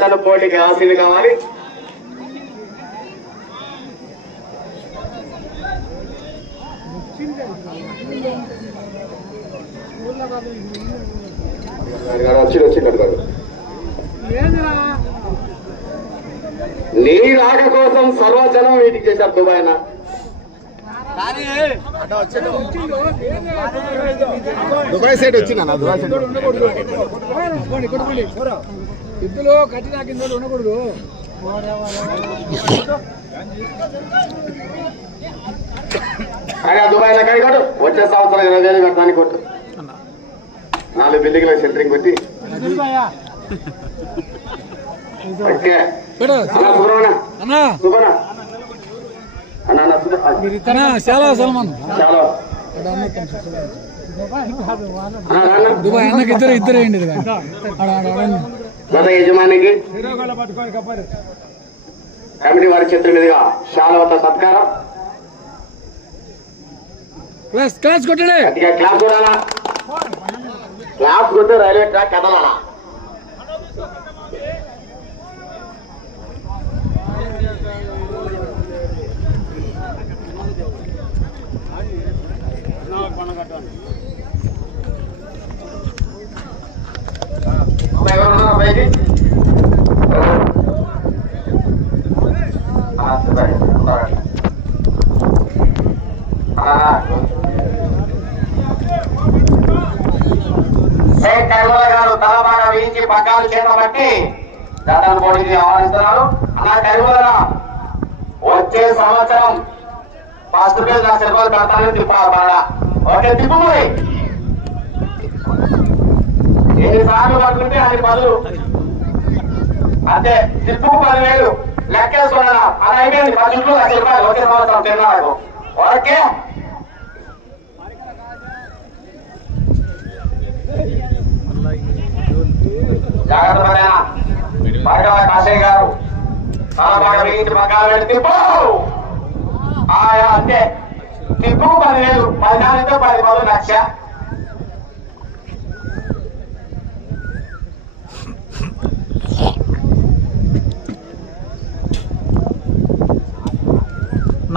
జతల పోటీకి ఆశీలు కావాలి నీ రాక కోసం సర్వజనం వీటికి చేశారు దుబాయ్న దుబాయ్ సైడ్ వచ్చినా దుబాయ్ సైడ్ ఇద్దులో కట్టి నా కింద ఉండకూడదు దుబాయ్లో కై కొట్టు. వచ్చే సంవత్సరం ఇరవై వేలు కట్టడానికి కొట్టు. నాలుగు బిల్డింగ్ల సెంటరింగ్ కొట్టి. చాలా సల్మాన్. చాలా. దుబాయ్ అన్నకి ఇద్దరు ఇద్దరు గత యజమానికి కమిటీ వారి చేతుల మీదుగా శాలవత సత్కారం. క్లాస్ క్లాస్ కొట్టండి. క్లాస్ కూడా క్లాస్ కొట్టు రైల్వే ట్రాక్ కదలాలా? అమ్మ, ఎవరున్నారు అబ్బాయికి? ఆ, సరే, సరే. ఆ, షేక్ కైమల గారు తలబాగా వేయించి పగ్గాలు చేతబట్టి జగన్ మోడీని ఆహ్వానిస్తున్నారు. అలా కైమల వచ్చే సంవత్సరం ఫస్ట్ పేజ్ నా సినిమాలు పెడతానని తిప్పాలి బాగా ఓకే తిప్పు మరి ఎన్నిసార్లు పట్టుకుంటే అన్ని పనులు అంతే తిప్పు పదివేలు లెక్కేసుకోవాలా అది అయిపోయింది. పది చుట్టూ లక్ష రూపాయలు. ఒకే సంవత్సరం తిన్నాడు ఓకే. జాగ్రత్త పడేనా? భార్గవ కాశయ్య గారు? చాలా బాగా వేయించి పగ్గాలు పెట్టి తిప్పు! ఆయా అంతే తిప్పు పదివేలు పది నాలుగుతో పది పదులు లక్ష.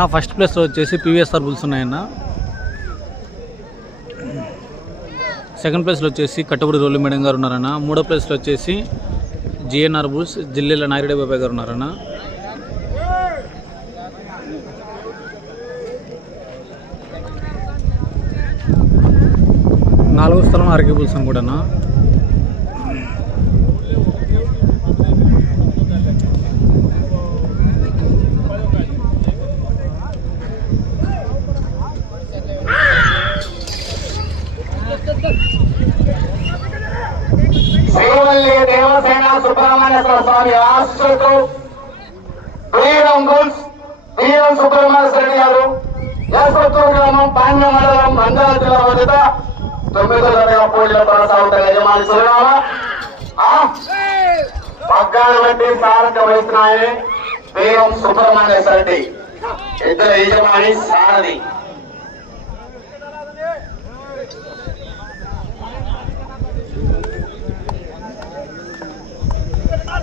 నా ఫస్ట్ ప్లేస్లో వచ్చేసి పివిఎస్ఆర్ బుల్స్ ఉన్నాయన్న సెకండ్ ప్లేస్లో వచ్చేసి కట్టబుడి రోలి మేడం గారు ఉన్నారన్న. మూడో ప్లేస్లో వచ్చేసి జిఎన్ఆర్ బుల్స్ జిల్లేల నాయుడు బాబాయ్ గారు ఉన్నారన్న. నాలుగో స్థలం ఆర్కే బుల్స్ అని కూడా శ్రీవల్లి దేవసేన వెంకటేశ్వర స్వామి ఆశతో వీరం గోల్స్ వీరం సుబ్రహ్మణ్య రెడ్డి గారు యశ్వత్తూరు గ్రామం పాండ్య మండలం మండల జిల్లా వద్ద తొమ్మిదో తరగతి పోటీలో కొనసాగుతున్న యజమాని సురామ పగ్గాలు బట్టి సారథ్యం వహిస్తున్నాయని ఆయన సుబ్రహ్మణ్య సుబ్రహ్మణ్యేశ్వర రెడ్డి. ఇద్దరు యజమాని సారథి.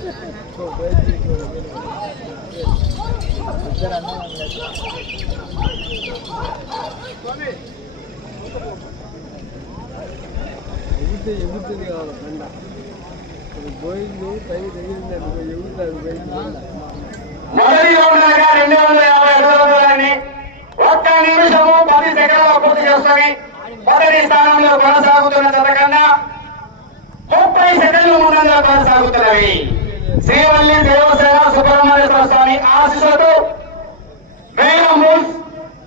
దిగుతాయి కాడి కాడి మరి బాగా దిగుతాయి మొదటి ఉండగా రెండు వందల యాభై అడుగులని ఒక్క నిమిషము పది సెకండ్ల పూర్తి చేసుకొని మొదటి స్థానంలో కొనసాగుతున్న జత కన్నా ముప్పై సెకండ్లు ముందంగా కొనసాగుతున్నవి. శ్రీవల్లి దేవసేన సుబ్రహ్మణ్యేశ్వర స్వామి ఆశీస్సులతో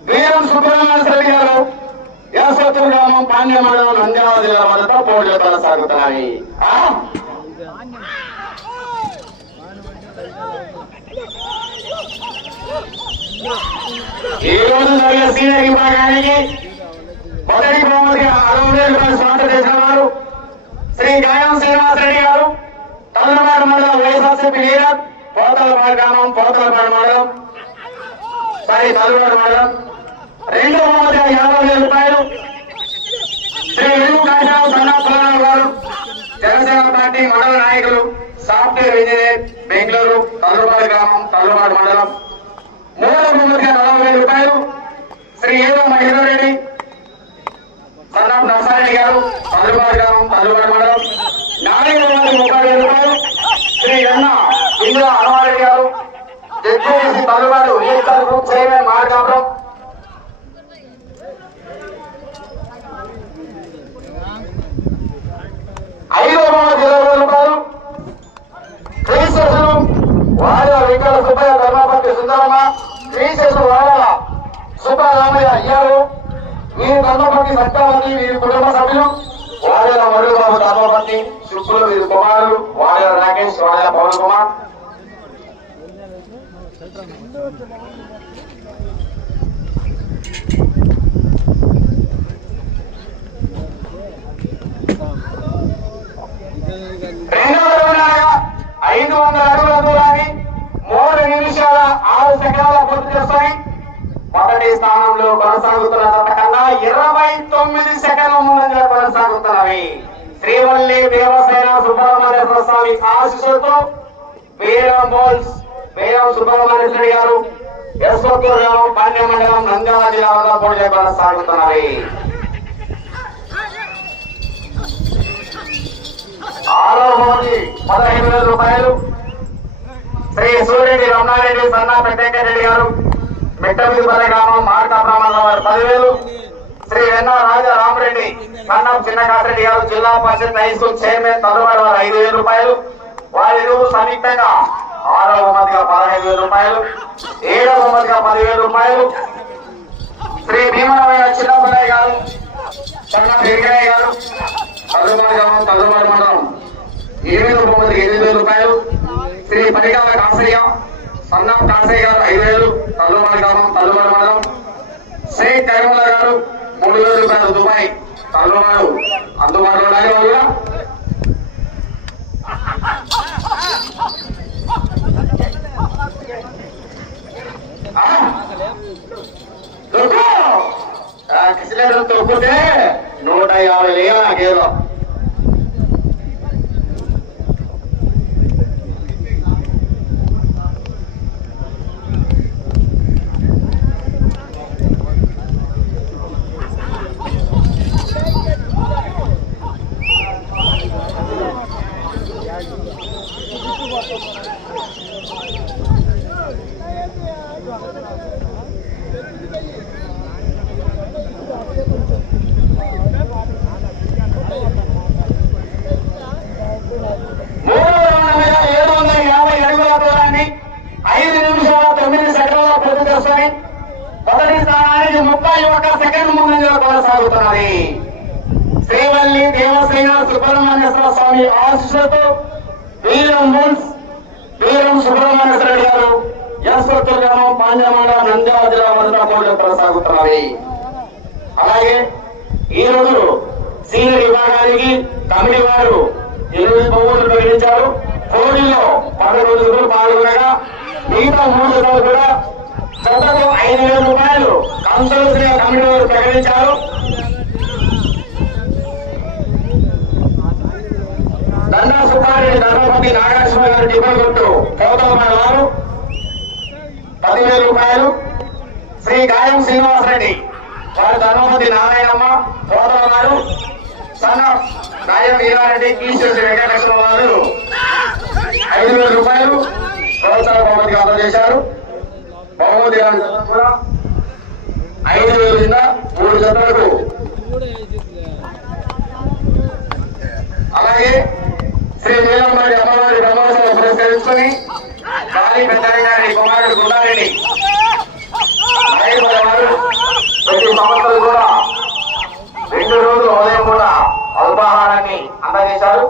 వీరం సుబ్రహ్మణ్య స్వామి గారు యాసత్తూరు గ్రామం పాండ్య మండలం నంద్యాల జిల్లా మొదట పోటీలు కొనసాగుతున్నాయి ఈ రోజు జరిగే సీనియర్ విభాగానికి మొదటి బహుమతిగా అరవై వేల రూపాయలు స్వాగతం చేసిన వారు శ్రీ గాయం శ్రీనివాసరెడ్డి గారు తమిళనాడు మండలం వైఎస్ఆర్సీపీ లీడర్ పోతలపాడు గ్రామం పోతలపాడు మండలం. సారీ తమిళనాడు మండలం. రెండు వందల యాభై వేల రూపాయలు శ్రీ వెలుగు కాశీరావు సన్నాసనారాయణ గారు జనసేన పార్టీ మండల నాయకులు సాఫ్ట్వేర్ ఇంజనీర్ బెంగళూరు తల్లుబాడు గ్రామం తల్లుబాడు మండలం. మూడు వందల నలభై వేల రూపాయలు శ్రీ ఏదో మహేందర్ రెడ్డి సన్నాపు నరసారెడ్డి గారు తల్లుబాడు గ్రామం తల్లుబాడు మండలం. నాలుగవ బహుమతి ముప్పై వేల శ్రీ అన్న ఇందిరా అనవారెడ్డి గారు judge Tamil Nadu VSR group chairman Margapuram ఐదో బహుమతి ఇరవై వేల రూపాయలు శ్రీశేషులు వాడ వెంకట సుబ్బయ్య ధర్మాపతి సుందరమ్మ శ్రీశేషులు వాడ సుబ్బరామయ్య అయ్యారు. వీరి ధర్మపతి సత్యావతి వీరి కుటుంబ సభ్యులు. ధర్మపతి శుక్రులు కుమారులు వాడల రాకేష్ వాడల పవన్ కుమార్. ఐదు వందల అడుగుల దూరాన్ని మూడు నిమిషాల ఆరు సెకండ్ల పూర్తి చేసుకొని మొదటి స్థానంలో కొనసాగుతున్న తప్పకుండా ఇరవై తొమ్మిది సెకండ్ల ముందు కొనసాగుతున్నవి. శ్రీవల్లి దేవసేన సుబ్రహ్మణ్యేశ్వర స్వామి ఆశీస్సులతో వీరం బోల్స్ వీరం సుబ్రహ్మణ్యేశ్వరి గారు యశ్వత్తూరు గ్రామం పాండ్య మండలం నంద్యాల జిల్లా వద్ద పోటీ కొనసాగుతున్నవి ఆరో మోదీ పదహైదు వేల రూపాయలు. శ్రీ సూర్యుడి రమణారెడ్డి సన్నా పెద్దెంకర్ రెడ్డి గారు మిట్టమిదిపల్లి గ్రామం మార్కా బ్రాహ్మణ వారు పదివేలు. శ్రీ వెన్న రాజా రామరెడ్డి సన్నం చిన్నకాసిరెడ్డి గారు జిల్లా పరిషత్ హై స్కూల్ చైర్మన్ తదుపరి వారు ఐదు వేల రూపాయలు. వారి ఇరువురు సంయుక్తంగా ఆరవ బహుమతిగా పదహైదు వేల రూపాయలు. ఏడవ బహుమతిగా పదివేల రూపాయలు. శ్రీ భీమరామయ్య చిన్నపల్లయ్య గారు సన్న పెరిగాయ గారు తదుపరి గ్రామం తదుపరి మండలం ఎనిమిది బహుమతికి ఎనిమిది వేల రూపాయలు. శ్రీ పరిగాల కాసయ్య సన్నం కాసయ్య గారు ఐదు వేలు. తల్లుమారి గ్రామం తల్లుమారి మండలం శ్రీ కరీముల్లా గారు మూడు వేల రూపాయలు. దుబాయ్ తల్లుమారు అందుబాటులో ఉన్నాయి వాళ్ళు కూడా ఆ? దొరుకు కిసిలేరు దొరుకుతే నూట యాభై వేల నాకేదో మూడవ రౌండ్ మీద ఏడు వందల యాభై అడుగుల దూరాన్ని ఐదు నిమిషాల తొమ్మిది సెకండ్ల పూర్తి చేసుకొని మొదటి స్థానానికి ముప్పై ఒక్క సెకండ్ ముందంజలో కొనసాగుతున్నది శ్రీవల్లి దేవసేన సుబ్రహ్మణ్యేశ్వర స్వామి ఆశీస్సులతో వీరం బుల్స్ వీరం సుబ్రహ్మణ్యేశ్వర రెడ్డి గారు యశ్వత్తూరు గ్రామం పాంజమాడ నంద్యాల జిల్లా మొదట పోటీలు కొనసాగుతున్నవి అలాగే ఈ రోజు సీనియర్ విభాగానికి కమిటీ వారు ఎనిమిది బొమ్మలు ప్రకటించారు. పోటీలో పదకొండు రోజులు పాల్గొనగా మిగతా మూడు రోజులు కూడా జతకు ఐదు వేల రూపాయలు కంపల్సరీగా కమిటీ వారు ప్రకటించారు. సుబ్బారెడ్డి ధర్మపతి గారు గారి డిమాండ్ కొట్టు పదివేల రూపాయలు. శ్రీ గాయం శ్రీనివాసరెడ్డి వారి ధర్మపతి నారాయణమ్మ కోతల గారు సన్న గాయం వీరారెడ్డి ఈశ్వరి వెంకటేశ్వర గారు. ఐదు వేల రూపాయలు ప్రోత్సాహ బహుమతిగా అందజేశారు. బహుమతి కూడా ఐదు వేల కింద మూడు జతలకు. అలాగే శ్రీ నీలంబాడి అమ్మవారి బ్రహ్మోత్సవం పురస్కరించుకుని గాలి పెద్దగారి కుమారుడు గుండారెడ్డి వారు ప్రతి సంవత్సరం కూడా రెండు రోజులు ఉదయం కూడా అల్పాహారాన్ని అందజేశారు.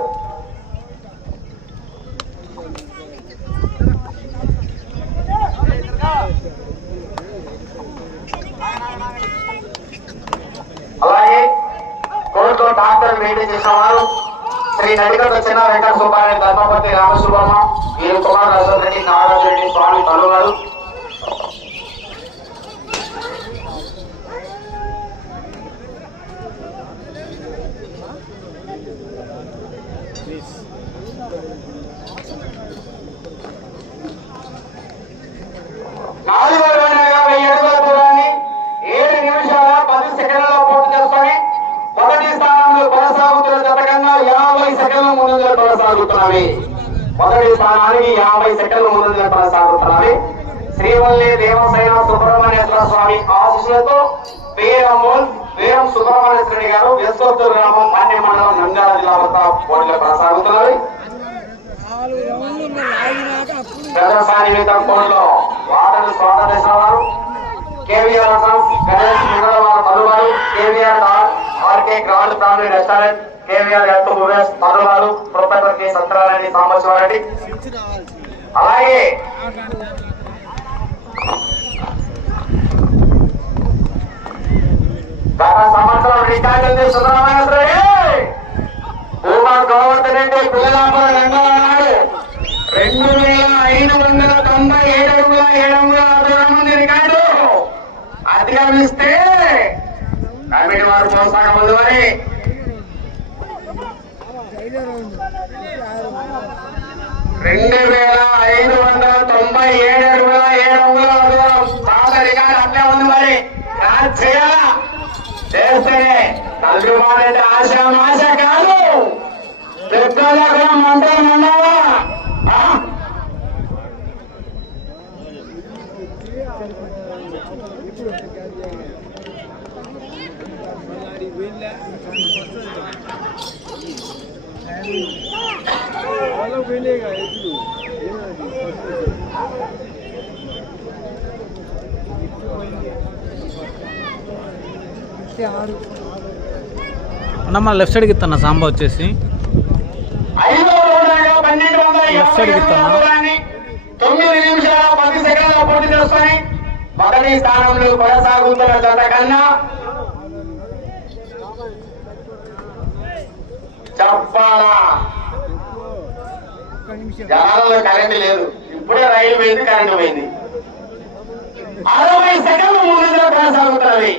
నడిగత చిన్న వెంకట సుబ్బారెడ్డి ధర్మపతి రామసుబ్రహ్మ వీరు కుమార్ అశోక్ రెడ్డి నాగరాజు రెడ్డి స్వామి తల్లుగారు మొదటి స్థానానికి యాభై సెకండ్ల ముందుగా కొనసాగుతున్నవి శ్రీవల్లి దేవసేన సుబ్రహ్మణ్యేశ్వర స్వామి ఆశీస్సులతో వీరమూల్ వీరం సుబ్రహ్మణ్యేశ్వరి గారు వెస్కోత్తూరు గ్రామం మాన్య మండలం నంద్యాల జిల్లా వద్ద పోటీలు కొనసాగుతున్నవి ప్రదర్శన నిమిత్తం కోడ్లో వాటర్ స్వాగతిస్తున్నారు కేవీఆర్ అసం గణేష్ మంగళవారం మధువారు KVR RK grand family restaurant. KVR ఎత్తు భువేష్ మధువారు ప్రొఫెసర్ కె సత్యనారాయణ సాంబశివారెడ్డి అలాగే గత సంవత్సరం రికార్డు సుబ్రహ్మణ్య ఉమా గోవర్ధన్ రెడ్డి పిల్లలాపుర రంగనాడు రెండు వేల ఐదు వందల తొంభై ఏడు అడుగుల ఏడు వందల అరవై మంది రికార్డు అధిగమిస్తే కమిటీ వారు కొనసాగబోదు అని రెండు వేల ఐదు వందల తొంభై ఏడు అడుగుల ఏడు వందల దూరం పాత రికార్డు అట్లే ఉంది మరి. కాదు చేయాలా? చేస్తేనే తల్లి మారంటే ఆశ మాశ కాదు. పెద్దలకు మంటలు మండవా అన్న మన లెఫ్ట్ సైడ్కి ఇస్తాను సాంబా వచ్చేసి? ఐదో రోజుగా పన్నెండు వందల లెఫ్ట్ సైడ్కి ఇస్తాను. తొమ్మిది నిమిషాల పది సెకండ్ల పూర్తి చేసుకొని మొదటి స్థానంలో కొనసాగుతున్న జత కన్నా చెప్పాలా? జనాలలో కరెంట్ లేదు. ఇప్పుడే రైలు పోయింది కరెంటు పోయింది. అరవై సెకండ్లు ముందుగా కొనసాగుతున్నది.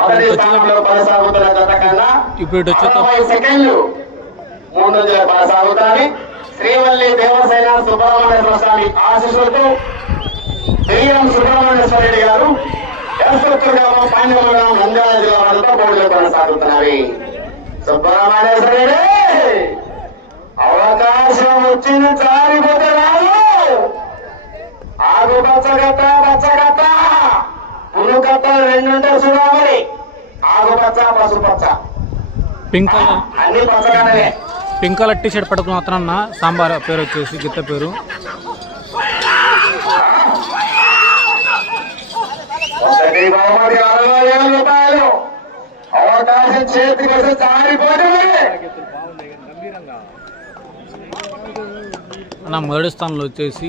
మొదటి స్థానంలో కొనసాగుతున్న జత కన్నా ఇప్పుడు ఇటు వచ్చేతో అరవై సెకండ్లు ముందంజల కొనసాగుతాయి. శ్రీవల్లి దేవసేన సుబ్రహ్మణ్యేశ్వర స్వామి ఆశీస్సులతో శ్రీరం సుబ్రహ్మణ్యేశ్వర రెడ్డి గారు గ్రామం పాండ్యం గ్రామం నంద్యాల జిల్లా వారితో పోటీలు కొనసాగుతున్నవి సుబ్రహ్మణ్యేశ్వర రెడ్డి! అవకాశం వచ్చింది జారిపోతే రాదు ఆగు పచ్చగట్ట రెండుంటే చూడాలి ఆగు పచ్చ పసుపు పచ్చ. పింక్ అన్ని పచ్చగానే. పింక్ కలర్ టీ షర్ట్ పట్టుకుని వస్తానన్న సాంబార్ పేరు వచ్చేసి గిత్త పేరు. అవకాశం చేతికి వస్తే అన్న మొదటి స్థానంలో వచ్చేసి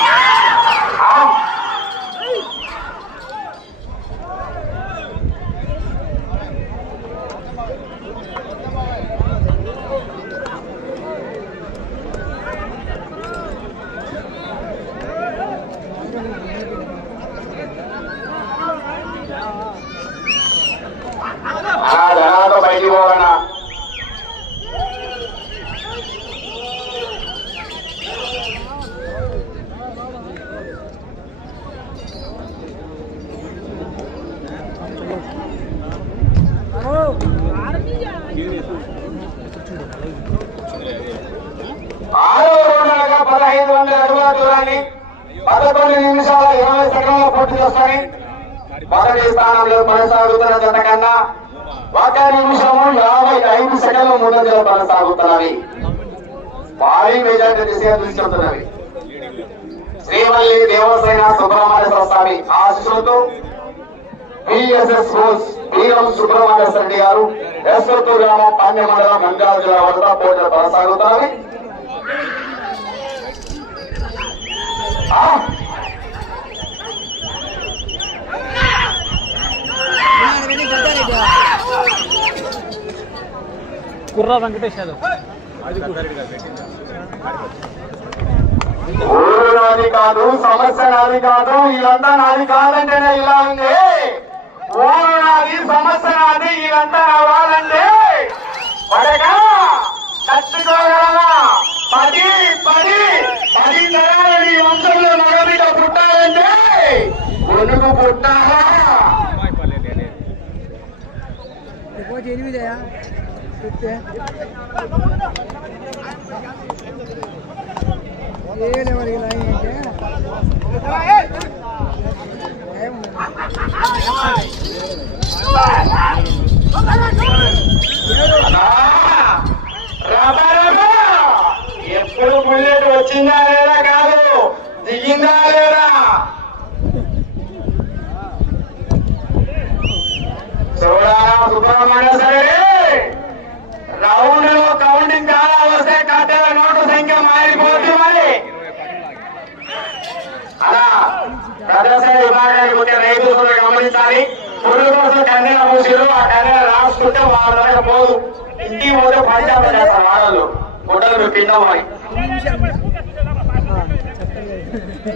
ఆ జనాలతో బయటికి పోవాలన్నా ఆరో రోజులుగా పదహైదు వందల అడుగుల దూరాన్ని పదకొండు నిమిషాల ఇరవై సెకండ్ల పూర్తి చేసుకొని మొదటి స్థానంలో కొనసాగుతున్న జత కన్నా ఒక నిమిషము యాభై ఐదు సెకండ్ల ముందంజలో కొనసాగుతున్నవి. భారీ మెజార్టీ దిశగా తీసుకెళ్తున్నవి శ్రీవల్లి దేవసేన సుబ్రహ్మణ్యేశ్వర స్వామి ఆశీస్సులతో బిఎస్ఎస్ రోజ్ వీరం సుబ్రహ్మణ్యేశ్వర రెడ్డి గారు ఎస్వత్తూరు గ్రామం పాండ్య మండలం గంగా జిల్లా వద్ద పోటీలు కొనసాగుతున్నవి. కుర్రా వెంకటేష్ యాదవ్. ఊరు నాది కాదు సమస్య నాది కాదు ఇదంతా నాది కాదంటేనే ఇలా ఉంది. ఊరు నాది సమస్య నాది ఇదంతా రావాలండి పడగా తట్టుకోగలమా పది పది పది తరాలని వంశంలో మగబిడ్డ పుట్టాలంటే కొనుగు పుట్టాలా? ఎనిమిదయా ఏ లెవెల్ ఇలా అంటే రాబా రాబా ఎప్పుడు బుల్లెట్ వచ్చిందా లేదా కాదు దిగిందా లేదా చూడా సుబ్రహ్మణ్య రౌండ్లో కౌంటింగ్ చాలా వస్తే కట్టెల నోటు సంఖ్య మారిపోతుంది మరి. అలా ప్రదర్శన విభాగానికి వచ్చే రైతులు కూడా గమనించాలి. పురుగు కోసం కన్నెల మూసిరు ఆ కన్నెల రాసుకుంటే వాళ్ళ దగ్గర పోదు. ఇంటికి పోతే పంచాప చేస్తారు వాళ్ళు గుడ్డలు పిండం మరి రెండు రోజులు లేదా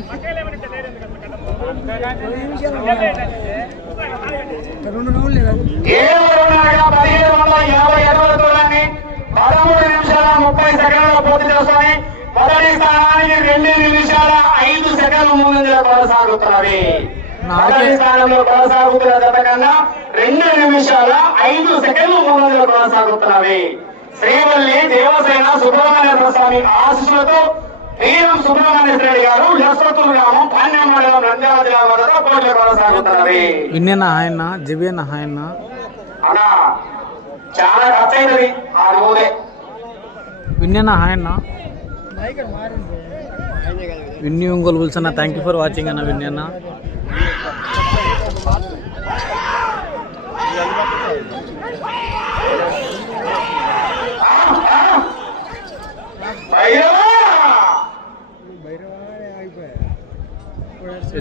ఏడున్నరగా పదిహేడు వందల యాభై అడుగుల దూరాన్ని పదమూడు నిమిషాల ముప్పై సెకండ్ల పూర్తి చేసుకొని మొదటి స్థానానికి రెండు నిమిషాల ఐదు సెకండ్ల ముందంజలో కొనసాగుతున్నవి మొదటి స్థానంలో కొనసాగుతున్న జత కన్నా రెండు నిమిషాల ఐదు సెకండ్ల ముందంజలో కొనసాగుతున్నవి శ్రీవల్లి దేవసేన సుబ్రహ్మణ్య స్వామి ఆశీస్సులతో వీరం సుబ్రహ్మణ్య రెడ్డి గారు లస్వతులు గ్రామం పాణ్యం మండలం నంద్యాల జిల్లా వద్ద పోటీలు కొనసాగుతున్నవి విన్యన్న ఆయన? జిబియన్న ఆయన? అలా చాలా ఖర్చు అయినది ఆ రోజే. విన్యన్న ఆయన? విన్ని ఒంగోలు అన్న థ్యాంక్ యూ ఫర్ వాచింగ్ అన్న విన్యన్న అయ్యో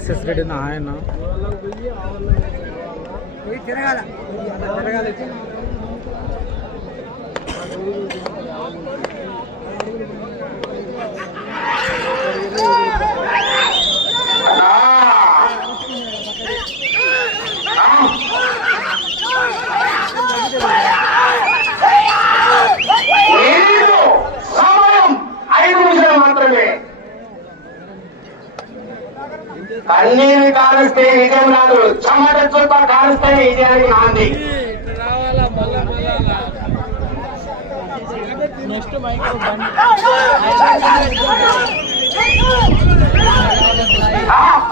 ఎస్ఎస్ రెడ్డి అన్న ఆయన పోయి తిరగాల తిరగాలి అన్నా. నీరు సమయం ఐదు నిమిషాలు మాత్రమే కన్నీరు కాలుస్తే విజయం రాదు. చెమట చుట్ట కాలుస్తే విజయానికి నాంది. రావాలా మళ్ళా మళ్ళా నెక్స్ట్ మైక్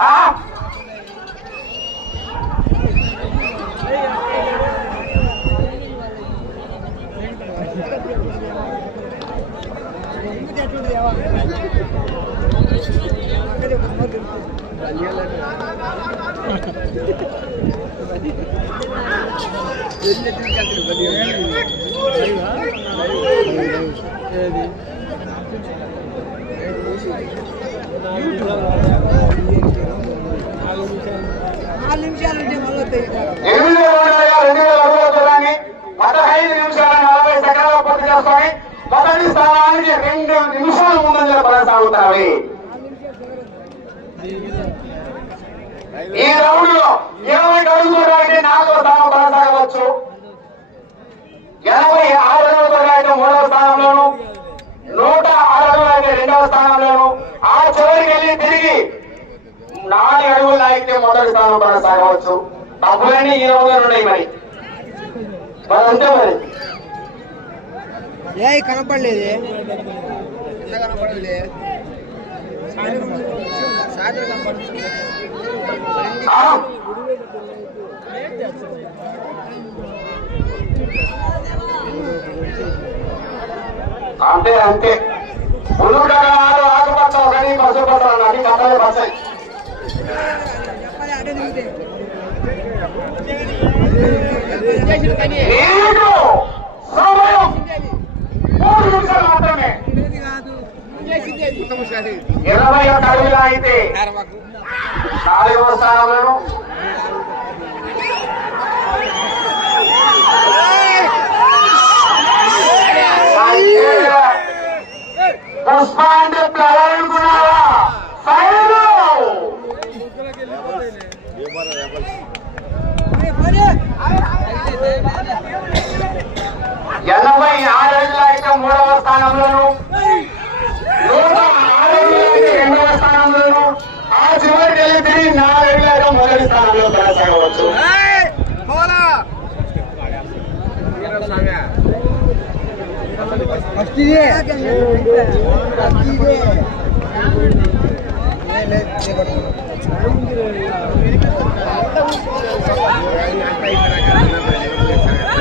ఆ, ఆ. నాలుగు నిమిషాలు ఉంటే మళ్ళీ ఎనిమిది వందల రెండు వేల అడుగుల దూరాన్ని పదహైదు నిమిషాల నలభై సెకండ్ల పూర్తి చేసుకొని మొదటి స్థానానికి రెండు నిమిషాల ముందంజలు కొనసాగుతాయి ఈ రౌండ్లో ఇరవై అడుగులు అయితే నాలుగో స్థానం కొనసాగవచ్చు. ఎనభై ఆరు అడుగులు అయితే మూడవ స్థానంలోను. నూట ఆరు అడుగులు అయితే రెండవ స్థానంలోను. ఆ చివరికి వెళ్ళి తిరిగి నాలుగు అడుగులు లాగితే మొదటి స్థానం కొనసాగవచ్చు. డబ్బులన్నీ ఈ రోజులు ఉన్నాయి మరి. మరి అంతే మరి. ఏ కనపడలేదు. కనపడలే సాయంత్రం కనపడుతుంది. అంతే అంతే. ఉల్లుగడ్డలు ఆకుపచ్చ ఒకటి పచ్చాయి. సమయం మూడు నిమిషాలు మాత్రమే. కాదు. ఇరవై ఒక్క అడుగుల అయితే ఖాళీ స్థానంలో పుష్ప అంటే ప్లవర్ అనుకున్నావా ఎనభై ఆరు అయితే మూడవ స్థానంలోను నూట ఆరు అడుగుల అయితే రెండవ స్థానంలోను ఆ చివరికి వెళ్ళి తిరిగి నాలుగు మొదటి స్థానంలో కొనసాగవచ్చు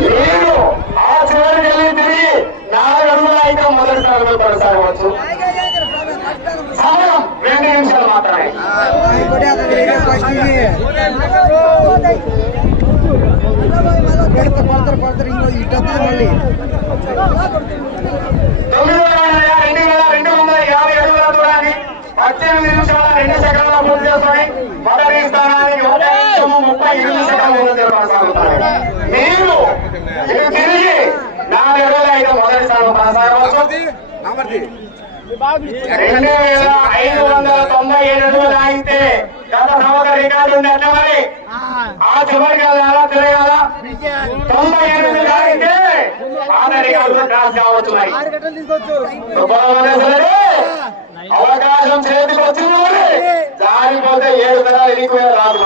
మీరు ఆ చివరికి వెళ్ళి తిరిగి నాలుగు అడుగుల అయితే మొదటి స్థానంలో కొనసాగవచ్చు సమయం రెండు నిమిషాలు మాత్రమే ఫస్ట్ ఇదే కొడతారు ఇంకో ఇటు మళ్ళీ పద్దెనిమిది నిమిషాల రెండు సెకండ్ల పూర్తి చేసుకొని మొదటి స్థానానికి ఒక నిమిషము ముప్పై ఎనిమిది సెకండ్ల కొనసాగుతారు మీరు తిరిగి నాలుగు అడుగుల అయితే మొదటి స్థానం కొనసాగవచ్చు. రెండు వేల ఐదు వందల తొంభై ఏడు అయితే గత సంవత్సరం రికార్డు ఉంది అట్లా మరి. ఆ. చివరికి వెళ్ళాలా తిరగాలా? తొంభై ఎనిమిది అయితే పాత రికార్డు క్రాస్ కావచ్చు మరి. సుబ్రహ్మణ్యేశ్వరుడు, అవకాశం చేతికి వచ్చింది మరి. జారిపోతే ఏడు తరాలు ఎన్నికవే రాదు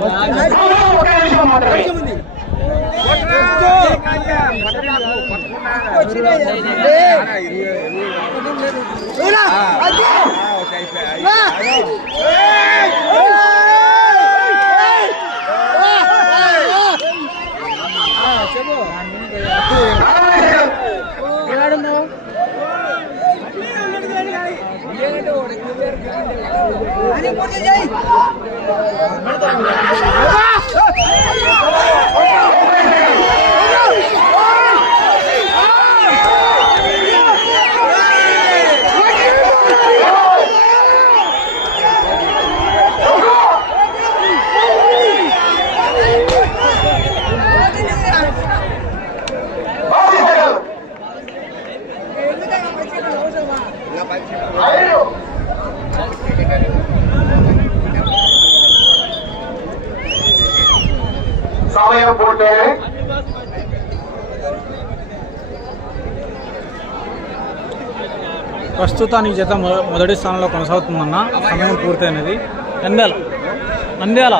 మళ్ళా. సమయం ఒక నిమిషం మాత్రమే నలభై సెకండ్లు. పది ప్రస్తుతానికి జత మొదటి స్థానంలో కొనసాగుతుందన్న సమయం పూర్తయినది. నంద్యాల. నంద్యాల.